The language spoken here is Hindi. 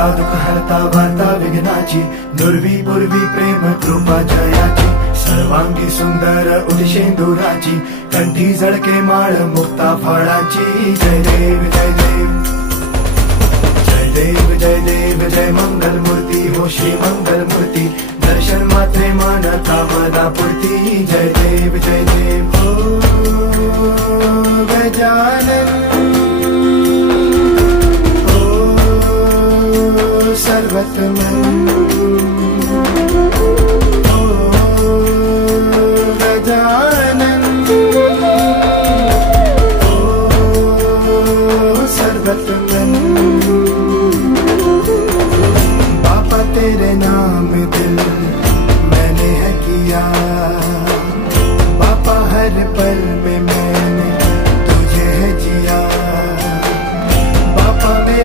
हरता दुःख हरता वार्ता विघ्नाची, दुर्वी पूर्वी प्रेम कृपा जयाची, सर्वांगी सुंदर उदिशेंदुराची, कंठी झळके माळ मुक्ता फळाची. जय देव जय देव जय देव जय देव जय मंगल मूर्ती हो श्री मंगल मूर्ती, दर्शन मात्रे मन कामना पूर्ती. जय देव जय देव हो गजानन हो सर्वतमन.